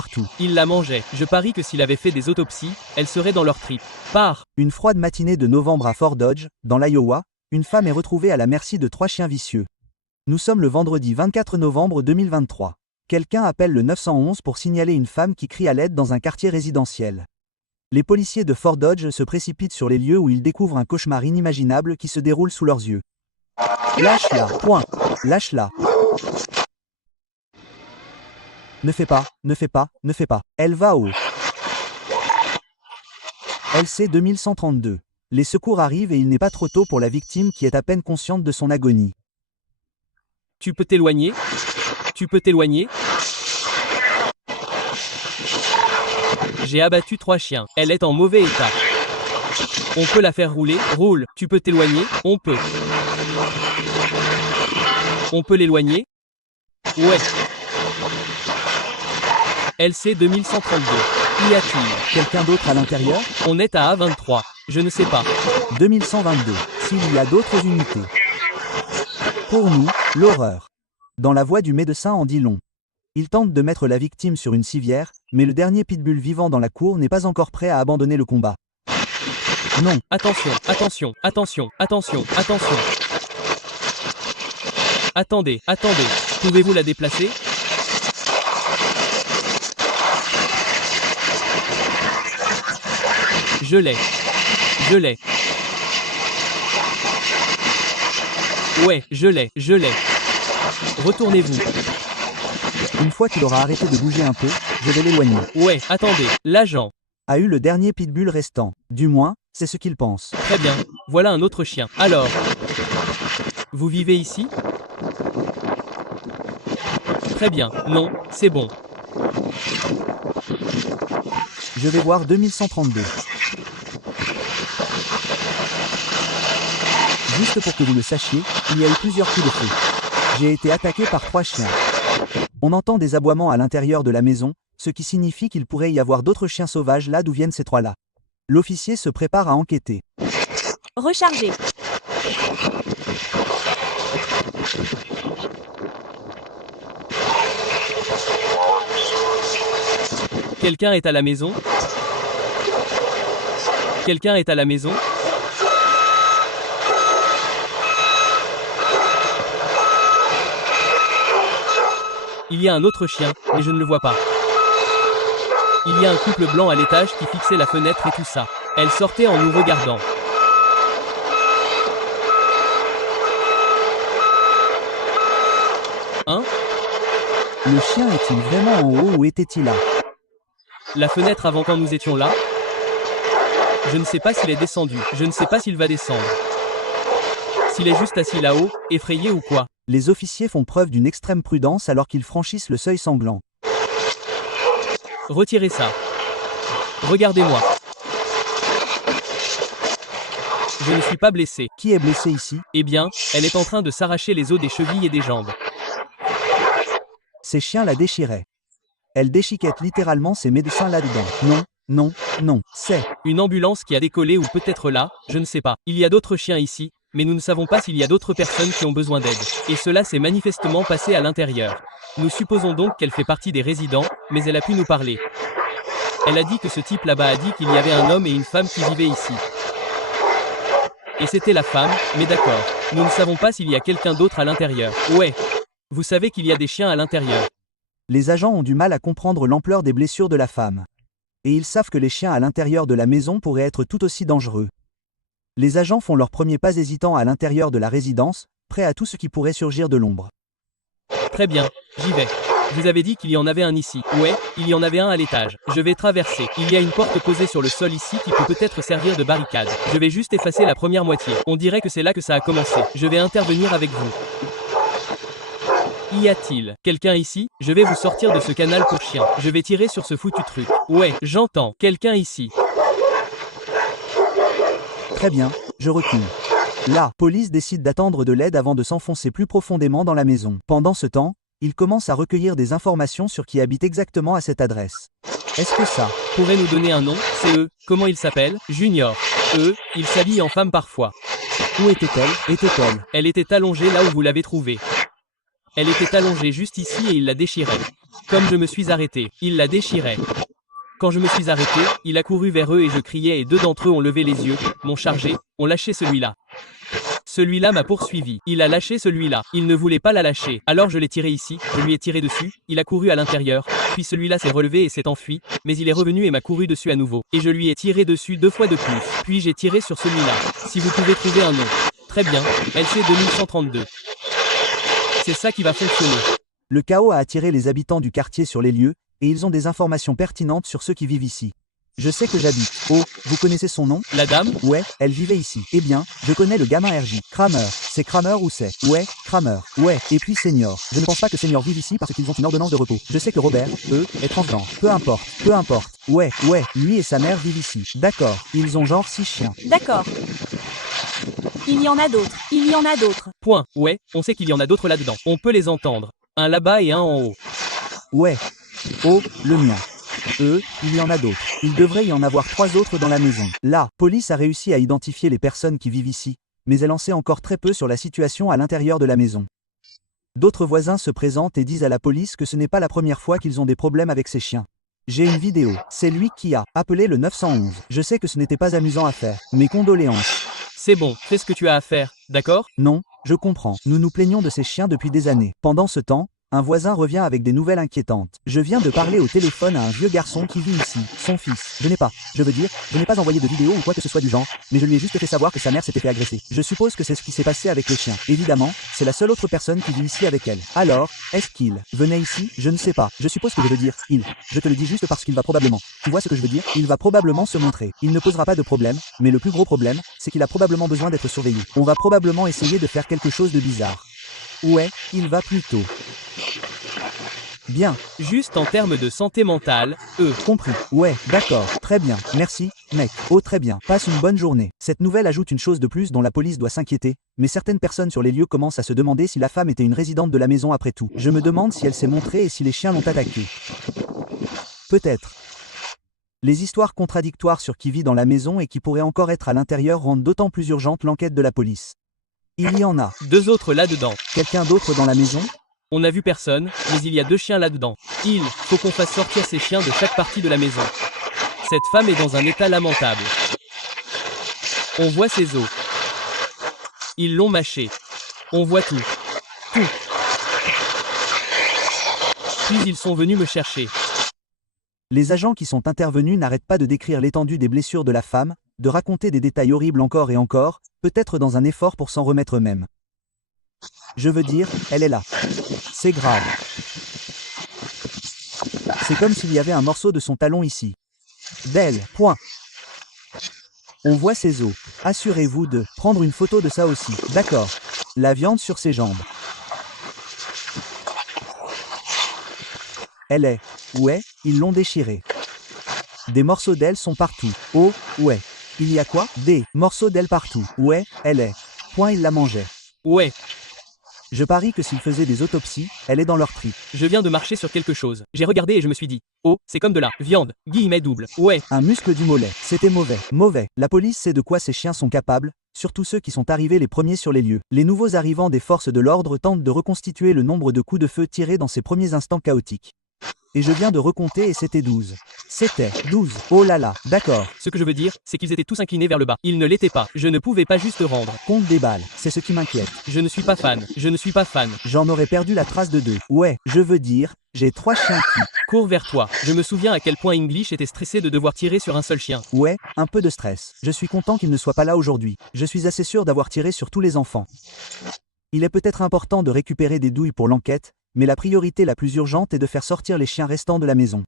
partout. Il la mangeait. Je parie que s'il avait fait des autopsies, elle serait dans leur tripes. Pars. Une froide matinée de novembre à Fort Dodge, dans l'Iowa, une femme est retrouvée à la merci de 3 chiens vicieux. Nous sommes le vendredi 24 novembre 2023. Quelqu'un appelle le 911 pour signaler une femme qui crie à l'aide dans un quartier résidentiel. Les policiers de Fort Dodge se précipitent sur les lieux où ils découvrent un cauchemar inimaginable qui se déroule sous leurs yeux. Lâche-la, point. Lâche-la. Ne fais pas, ne fais pas, ne fais pas. Elle va au LC 2132. Les secours arrivent et il n'est pas trop tôt pour la victime qui est à peine consciente de son agonie. Tu peux t'éloigner? Tu peux t'éloigner? J'ai abattu 3 chiens. Elle est en mauvais état. On peut la faire rouler. Roule. Tu peux t'éloigner? On peut. On peut l'éloigner? Ouais. LC 2132. Y a-t-il Quelqu'un d'autre à l'intérieur? On est à A23. Je ne sais pas. 2122. S'il y a d'autres unités. Pour nous, l'horreur. Dans la voix du médecin en dit long. Il tente de mettre la victime sur une civière, mais le dernier pitbull vivant dans la cour n'est pas encore prêt à abandonner le combat. Non. Attention, attention, attention, attention, attention. Attendez, attendez. Pouvez-vous la déplacer? Je l'ai. Je l'ai. Ouais, je l'ai, je l'ai. Retournez-vous. Une fois qu'il aura arrêté de bouger un peu, je vais l'éloigner. Ouais, attendez, l'agent a eu le dernier pitbull restant. Du moins, c'est ce qu'il pense. Très bien, voilà un autre chien. Alors, vous vivez ici? Très bien, non, c'est bon. Je vais voir 2132. Juste pour que vous le sachiez, il y a eu plusieurs coups de feu. J'ai été attaqué par 3 chiens. On entend des aboiements à l'intérieur de la maison, ce qui signifie qu'il pourrait y avoir d'autres chiens sauvages là d'où viennent ces 3-là. L'officier se prépare à enquêter. Recharger. Quelqu'un est à la maison? Quelqu'un est à la maison? Il y a un autre chien, mais je ne le vois pas. Il y a un couple blanc à l'étage qui fixait la fenêtre et tout ça. Elle sortait en nous regardant. Hein? Le chien est-il vraiment en haut ou était-il là? La fenêtre avant quand nous étions là? Je ne sais pas s'il est descendu. Je ne sais pas s'il va descendre. S'il est juste assis là-haut, effrayé ou quoi? Les officiers font preuve d'une extrême prudence alors qu'ils franchissent le seuil sanglant. Retirez ça. Regardez-moi. Je ne suis pas blessé. Qui est blessé ici? Eh bien, elle est en train de s'arracher les os des chevilles et des jambes. Ces chiens la déchiraient. Elle déchiquette littéralement ses médecins là-dedans. Non, non, non, c'est une ambulance qui a décollé ou peut-être là, je ne sais pas. Il y a d'autres chiens ici, mais nous ne savons pas s'il y a d'autres personnes qui ont besoin d'aide. Et cela s'est manifestement passé à l'intérieur. Nous supposons donc qu'elle fait partie des résidents, mais elle a pu nous parler. Elle a dit que ce type là-bas a dit qu'il y avait un homme et une femme qui vivaient ici. Et c'était la femme, mais d'accord. Nous ne savons pas s'il y a quelqu'un d'autre à l'intérieur. Ouais. Vous savez qu'il y a des chiens à l'intérieur. Les agents ont du mal à comprendre l'ampleur des blessures de la femme. Et ils savent que les chiens à l'intérieur de la maison pourraient être tout aussi dangereux. Les agents font leur premier pas hésitant à l'intérieur de la résidence, prêts à tout ce qui pourrait surgir de l'ombre. Très bien, j'y vais. Vous avez dit qu'il y en avait un ici. Ouais, il y en avait un à l'étage. Je vais traverser. Il y a une porte posée sur le sol ici qui peut peut-être servir de barricade. Je vais juste effacer la première moitié. On dirait que c'est là que ça a commencé. Je vais intervenir avec vous. Y a-t-il quelqu'un ici? Je vais vous sortir de ce canal pour chien. Je vais tirer sur ce foutu truc. Ouais, j'entends. Quelqu'un ici. Très bien, je recule. La police décide d'attendre de l'aide avant de s'enfoncer plus profondément dans la maison. Pendant ce temps, ils commencent à recueillir des informations sur qui habite exactement à cette adresse. Est-ce que ça pourrait nous donner un nom? C'est eux. Comment il s'appelle? Junior. Il s'habille en femme parfois. Où était-elle? Elle était allongée là où vous l'avez trouvée. Elle était allongée juste ici et il la déchirait. Comme je me suis arrêté, il la déchirait. Quand je me suis arrêté, il a couru vers eux et je criais et deux d'entre eux ont levé les yeux, m'ont chargé, ont lâché celui-là. Celui-là m'a poursuivi. Il a lâché celui-là. Il ne voulait pas la lâcher. Alors je l'ai tiré ici, je lui ai tiré dessus, il a couru à l'intérieur, puis celui-là s'est relevé et s'est enfui, mais il est revenu et m'a couru dessus à nouveau. Et je lui ai tiré dessus 2 fois de plus. Puis j'ai tiré sur celui-là. Si vous pouvez trouver un nom. Très bien, LC 2132. C'est ça qui va fonctionner. Le chaos a attiré les habitants du quartier sur les lieux, et ils ont des informations pertinentes sur ceux qui vivent ici. Je sais que j'habite. Oh, vous connaissez son nom? La dame? Ouais, elle vivait ici. Eh bien, je connais le gamin RJ. Kramer. C'est Kramer ou c'est? Ouais, Kramer. Ouais, et puis Senior. Je ne pense pas que Senior vive ici parce qu'ils ont une ordonnance de repos. Je sais que Robert, eux, est transgenre. Peu importe, peu importe. Ouais, lui et sa mère vivent ici. D'accord. Ils ont genre 6 chiens. D'accord. Il y en a d'autres. Il y en a d'autres. Point. Ouais, on sait qu'il y en a d'autres là-dedans. On peut les entendre. Un là-bas et un en haut. Ouais. Oh, le mien. Il y en a d'autres. Il devrait y en avoir 3 autres dans la maison. La police a réussi à identifier les personnes qui vivent ici, mais elle en sait encore très peu sur la situation à l'intérieur de la maison. D'autres voisins se présentent et disent à la police que ce n'est pas la première fois qu'ils ont des problèmes avec ces chiens. J'ai une vidéo. C'est lui qui a appelé le 911. Je sais que ce n'était pas amusant à faire. Mes condoléances. C'est bon, fais ce que tu as à faire, d'accord? Non, je comprends. Nous nous plaignons de ces chiens depuis des années. Pendant ce temps, un voisin revient avec des nouvelles inquiétantes. Je viens de parler au téléphone à un vieux garçon qui vit ici, son fils. Je n'ai pas envoyé de vidéo ou quoi que ce soit du genre, mais je lui ai juste fait savoir que sa mère s'était fait agresser. Je suppose que c'est ce qui s'est passé avec le chien. Évidemment, c'est la seule autre personne qui vit ici avec elle. Alors, est-ce qu'il venait ici? Je ne sais pas. Je suppose que je veux dire il. Je te le dis juste parce qu'il va probablement. Tu vois ce que je veux dire? Il va probablement se montrer. Il ne posera pas de problème, mais le plus gros problème, c'est qu'il a probablement besoin d'être surveillé. On va probablement essayer de faire quelque chose de bizarre. Ouais, il va plutôt. Bien. Juste en termes de santé mentale, Compris. Ouais, d'accord. Très bien. Merci, mec. Oh, très bien. Passe une bonne journée. Cette nouvelle ajoute une chose de plus dont la police doit s'inquiéter, mais certaines personnes sur les lieux commencent à se demander si la femme était une résidente de la maison après tout. Je me demande si elle s'est montrée et si les chiens l'ont attaquée. Peut-être. Les histoires contradictoires sur qui vit dans la maison et qui pourrait encore être à l'intérieur rendent d'autant plus urgente l'enquête de la police. Il y en a. 2 autres là-dedans. Quelqu'un d'autre dans la maison? On n'a vu personne, mais il y a 2 chiens là-dedans. Il faut qu'on fasse sortir ces chiens de chaque partie de la maison. Cette femme est dans un état lamentable. On voit ses os. Ils l'ont mâché. On voit tout. Tout. Puis ils sont venus me chercher. Les agents qui sont intervenus n'arrêtent pas de décrire l'étendue des blessures de la femme, de raconter des détails horribles encore et encore, peut-être dans un effort pour s'en remettre eux-mêmes. Je veux dire, elle est là. C'est grave. C'est comme s'il y avait un morceau de son talon ici. D'elle, point. On voit ses os. Assurez-vous de prendre une photo de ça aussi. D'accord. La viande sur ses jambes. Elle est. Ouais, ils l'ont déchirée. Des morceaux d'elle sont partout. Oh, ouais. Il y a quoi? Des morceaux d'elle partout. Ouais, elle est. Point, il la mangeait. Ouais, Je parie que s'ils faisaient des autopsies, elle est dans leur trip. je viens de marcher sur quelque chose. J'ai regardé et je me suis dit, oh, c'est comme de la viande, guillemets double. Ouais, Un muscle du mollet. C'était mauvais. Mauvais. La police sait de quoi ces chiens sont capables, surtout ceux qui sont arrivés les premiers sur les lieux. Les nouveaux arrivants des forces de l'ordre tentent de reconstituer le nombre de coups de feu tirés dans ces premiers instants chaotiques. Et je viens de recompter et c'était 12. C'était 12. Oh là là, d'accord. ce que je veux dire, c'est qu'ils étaient tous inclinés vers le bas. Ils ne l'étaient pas. Je ne pouvais pas juste rendre. Compte des balles, c'est ce qui m'inquiète. Je ne suis pas fan. Je ne suis pas fan. J'en aurais perdu la trace de 2. Ouais, je veux dire, j'ai 3 chiens qui... Cours vers toi. Je me souviens à quel point English était stressé de devoir tirer sur un seul chien. Ouais, un peu de stress. Je suis content qu'il ne soit pas là aujourd'hui. Je suis assez sûr d'avoir tiré sur tous les enfants. Il est peut-être important de récupérer des douilles pour l'enquête, mais la priorité la plus urgente est de faire sortir les chiens restants de la maison.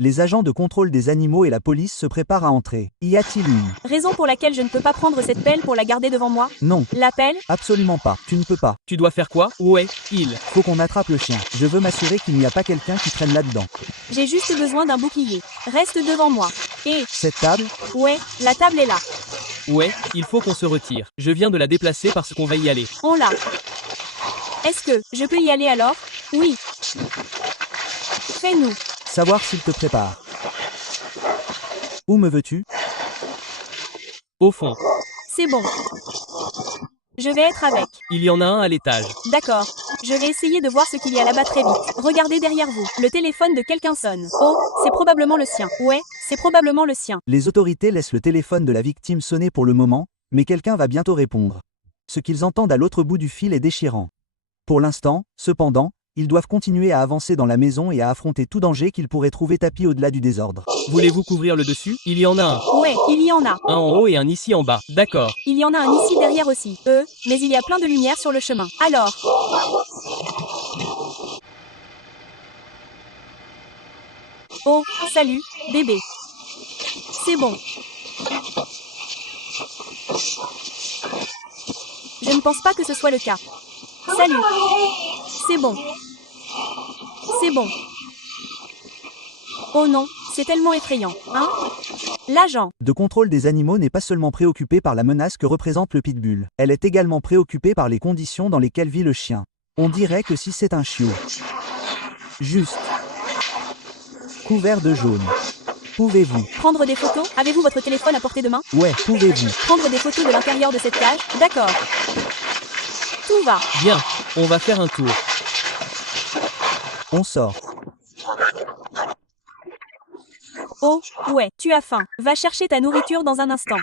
Les agents de contrôle des animaux et la police se préparent à entrer. Y a-t-il une? Raison pour laquelle je ne peux pas prendre cette pelle pour la garder devant moi? Non, La pelle? absolument pas. Tu ne peux pas. Tu dois faire quoi? Ouais, il. Faut qu'on attrape le chien. Je veux m'assurer qu'il n'y a pas quelqu'un qui traîne là-dedans. J'ai juste besoin d'un bouclier. Reste devant moi. Et, Cette table? ouais, la table est là. Ouais, il faut qu'on se retire. Je viens de la déplacer parce qu'on va y aller. On l'a. Est-ce que je peux y aller alors? Oui. Fais-nous. Savoir s'il te prépare. Où me veux-tu? Au fond. C'est bon. Je vais être avec. Il y en a un à l'étage. D'accord. Je vais essayer de voir ce qu'il y a là-bas très vite. Regardez derrière vous. Le téléphone de quelqu'un sonne. Oh, c'est probablement le sien. Ouais, c'est probablement le sien. Les autorités laissent le téléphone de la victime sonner pour le moment, mais quelqu'un va bientôt répondre. Ce qu'ils entendent à l'autre bout du fil est déchirant. Pour l'instant, cependant, ils doivent continuer à avancer dans la maison et à affronter tout danger qu'ils pourraient trouver tapis au-delà du désordre. Voulez-vous couvrir le dessus? Il y en a un. Ouais, il y en a. Un en haut et un ici en bas. D'accord. Il y en a un ici derrière aussi. Mais il y a plein de lumière sur le chemin. Alors. Oh, salut, bébé. C'est bon. Je ne pense pas que ce soit le cas. Salut. C'est bon. C'est bon. Oh non, c'est tellement effrayant, hein? L'agent. De contrôle des animaux n'est pas seulement préoccupée par la menace que représente le pitbull, elle est également préoccupée par les conditions dans lesquelles vit le chien. On dirait que si c'est un chiot. Juste. Couvert de jaune. Pouvez-vous? Prendre des photos? Avez-vous votre téléphone à portée de main? Ouais, pouvez-vous? Prendre des photos de l'intérieur de cette cage? D'accord. Tout va. Bien, on va faire un tour. On sort. Oh, ouais, tu as faim. Va chercher ta nourriture dans un instant.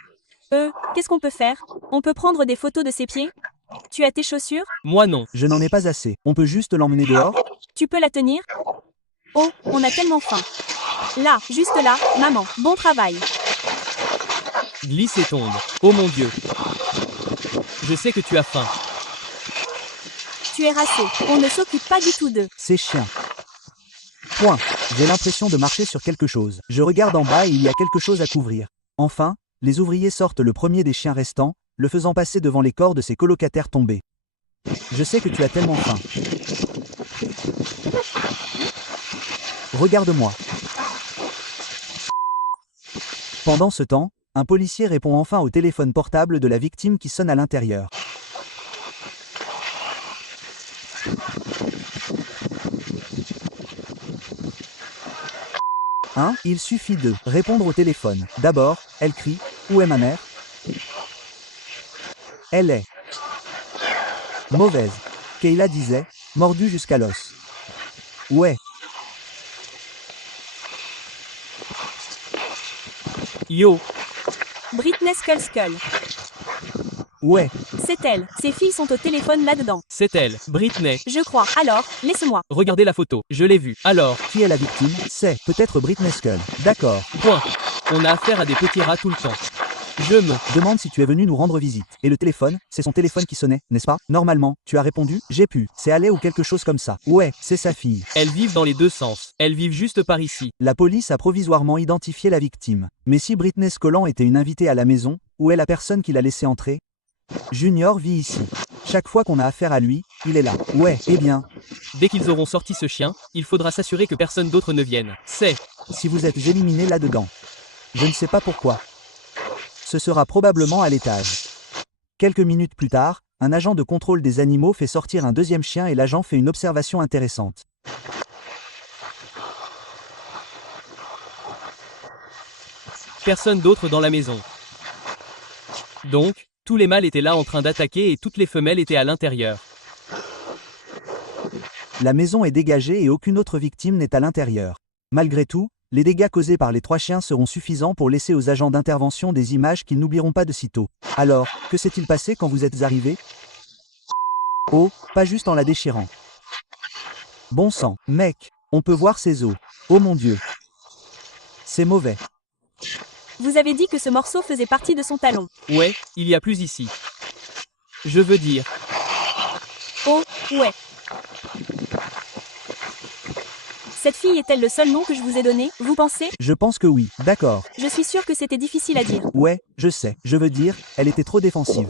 Qu'est-ce qu'on peut faire? On peut prendre des photos de ses pieds? Tu as tes chaussures? Moi non. Je n'en ai pas assez. On peut juste l'emmener dehors? Tu peux la tenir? Oh, on a tellement faim. Là, juste là, maman. Bon travail. Glisse et tombe. Oh mon Dieu. Je sais que tu as faim. Tu es rassé. On ne s'occupe pas du tout d'eux. Ces chiens. Point. J'ai l'impression de marcher sur quelque chose. Je regarde en bas et il y a quelque chose à couvrir. Enfin, les ouvriers sortent le premier des chiens restants, le faisant passer devant les corps de ses colocataires tombés. Je sais que tu as tellement faim. Regarde-moi. Pendant ce temps, un policier répond enfin au téléphone portable de la victime qui sonne à l'intérieur. Il suffit de répondre au téléphone. D'abord, elle crie « Où est ma mère ?» Elle est mauvaise. Kayla disait, mordue jusqu'à l'os. Ouais. Yo. Britney Skull. Ouais. C'est elle. Ses filles sont au téléphone là-dedans. C'est elle, Britney. Je crois. Alors, laisse-moi. Regardez la photo. Je l'ai vue. Alors, Qui est la victime? C'est peut-être Britney Skull. D'accord. point. On a affaire à des petits rats tout le temps. Je me... Demande si tu es venu nous rendre visite. Et le téléphone, c'est son téléphone qui sonnait, n'est-ce pas? Normalement, tu as répondu, j'ai pu. C'est allé ou quelque chose comme ça. Ouais, c'est sa fille. Elles vivent dans les deux sens. Elles vivent juste par ici. La police a provisoirement identifié la victime. Mais si Britney Scollan était une invitée à la maison, où est la personne qui l'a laissé entrer? Junior vit ici. Chaque fois qu'on a affaire à lui, il est là. Ouais, eh bien, Dès qu'ils auront sorti ce chien, il faudra s'assurer que personne d'autre ne vienne. C'est... si vous êtes éliminé là-dedans. Je ne sais pas pourquoi. Ce sera probablement à l'étage. Quelques minutes plus tard, un agent de contrôle des animaux fait sortir un deuxième chien et l'agent fait une observation intéressante. Personne d'autre dans la maison. Donc, tous les mâles étaient là en train d'attaquer et toutes les femelles étaient à l'intérieur. La maison est dégagée et aucune autre victime n'est à l'intérieur. Malgré tout, les dégâts causés par les 3 chiens seront suffisants pour laisser aux agents d'intervention des images qu'ils n'oublieront pas de sitôt. Alors, que s'est-il passé quand vous êtes arrivés? Oh, pas juste en la déchirant. Bon sang, mec, on peut voir ses os. Oh mon Dieu. C'est mauvais. Vous avez dit que ce morceau faisait partie de son talon. Ouais, il y a plus ici. Je veux dire... Oh, ouais. Cette fille est-elle le seul nom que je vous ai donné, vous pensez? Je pense que oui, d'accord. Je suis sûre que c'était difficile à dire. Ouais, je sais, je veux dire, elle était trop défensive.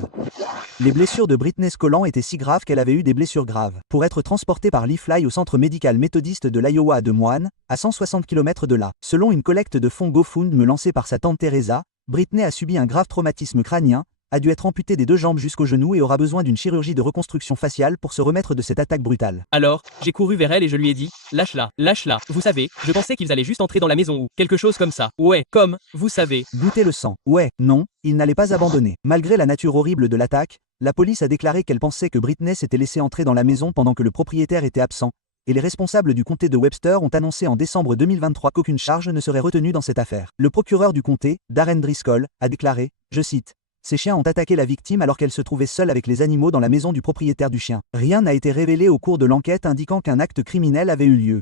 Les blessures de Britney Scollan étaient si graves qu'elle avait eu des blessures graves. Pour être transportée par Leafly au centre médical méthodiste de l'Iowa à Des Moines, à 160 km de là. Selon une collecte de fonds GoFundMe lancée par sa tante Teresa, Britney a subi un grave traumatisme crânien, a dû être amputé des 2 jambes jusqu'au genou et aura besoin d'une chirurgie de reconstruction faciale pour se remettre de cette attaque brutale. Alors, j'ai couru vers elle et je lui ai dit, lâche-la, lâche-la. Vous savez, je pensais qu'ils allaient juste entrer dans la maison ou quelque chose comme ça. Ouais, comme, vous savez. Goûter le sang. Ouais, non, il n'allait pas abandonner. Malgré la nature horrible de l'attaque, la police a déclaré qu'elle pensait que Britney s'était laissée entrer dans la maison pendant que le propriétaire était absent, et les responsables du comté de Webster ont annoncé en décembre 2023 qu'aucune charge ne serait retenue dans cette affaire. Le procureur du comté, Darren Driscoll, a déclaré, je cite, « Ces chiens ont attaqué la victime alors qu'elle se trouvait seule avec les animaux dans la maison du propriétaire du chien. Rien n'a été révélé au cours de l'enquête indiquant qu'un acte criminel avait eu lieu. »